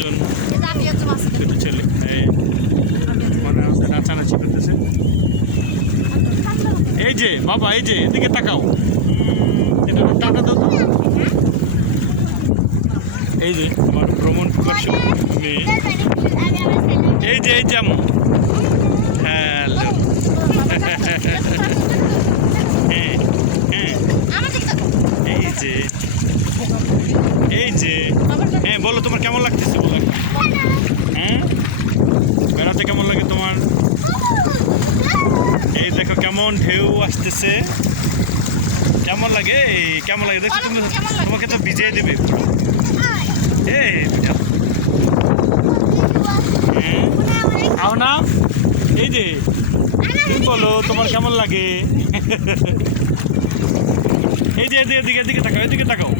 জন ছোট ছেলে মনে হচ্ছে নাচানাচি করতেছে। এই যে বাবা, এই যে এদিকে তাকাও, এটা টাটা দাও তো। এই যে আমার ভ্রমণ পিপাসু মেয়ে, এই যে আম্মু। হ্যালো। হ্যাঁ হ্যাঁ, এই যে হ্যাঁ, বলো তোমার কেমন লাগতেছে বলো। হ্যাঁ, বেড়াতে কেমন লাগে তোমার? এই দেখো কেমন ঢেউ আসতেছে, কেমন লাগে? এই কেমন লাগে দেখো, তুমি তোমাকে তো ভিজিয়ে দেবে। আও না, এই যে তুমি বলো তোমার কেমন লাগে? এই যে এদিকে তাকাও, এদিকে তাকাও।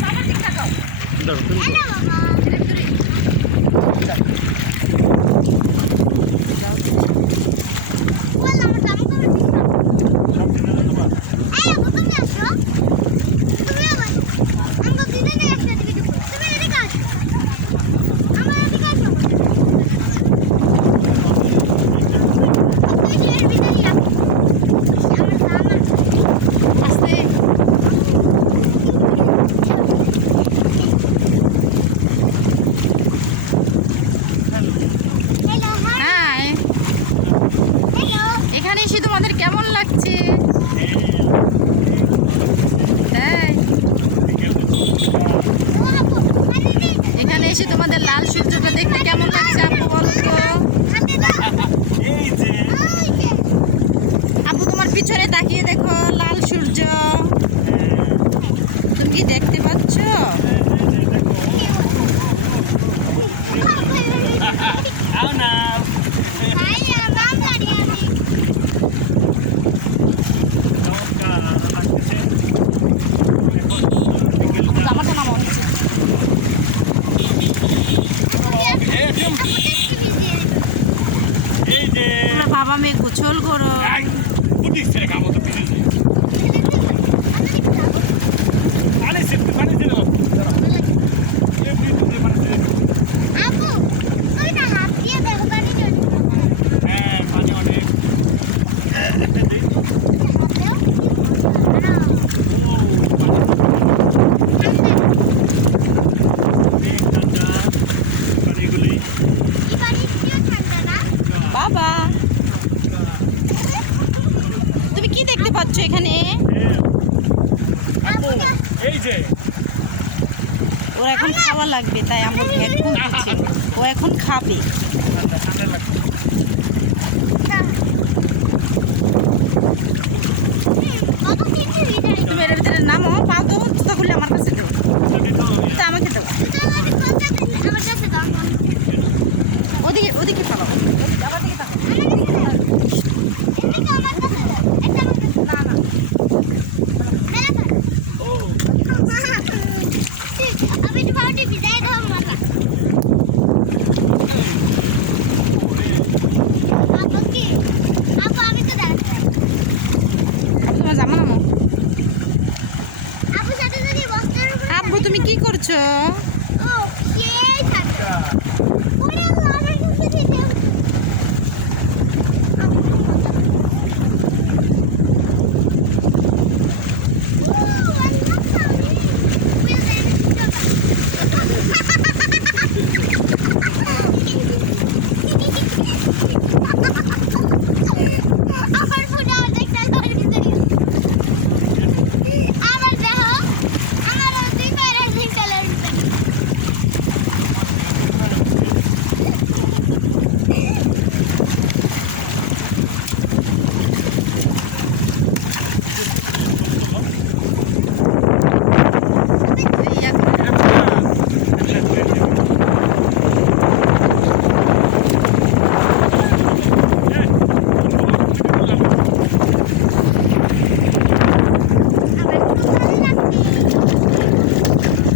এখানে এসে তোমাদের কেমন লাগছে? এখানে এসে তোমাদের লাল সূর্যটা দেখতে কেমন লাগছে আপু বলো তো? আপু তোমার পিছনে তাকিয়ে দেখো, লাল সূর্য তুমি কি দেখতে পাচ্ছ? বাবা মেয়ে গোছল করো। বাবা তুমি কি দেখতে পাচ্ছ এখানে? ওর এখন খাওয়া লাগবে, তাই আমার হেডফোন দিচ্ছে, ও এখন খাবে। তুমি এর ভিতরে নামো, পাও তো জুতা খুললে আমার কাছে দাও, জুতা আমাকে দাও। ওদিকে পালো, আমার দিকে তাকাও। আব্বু তুমি কি করছো?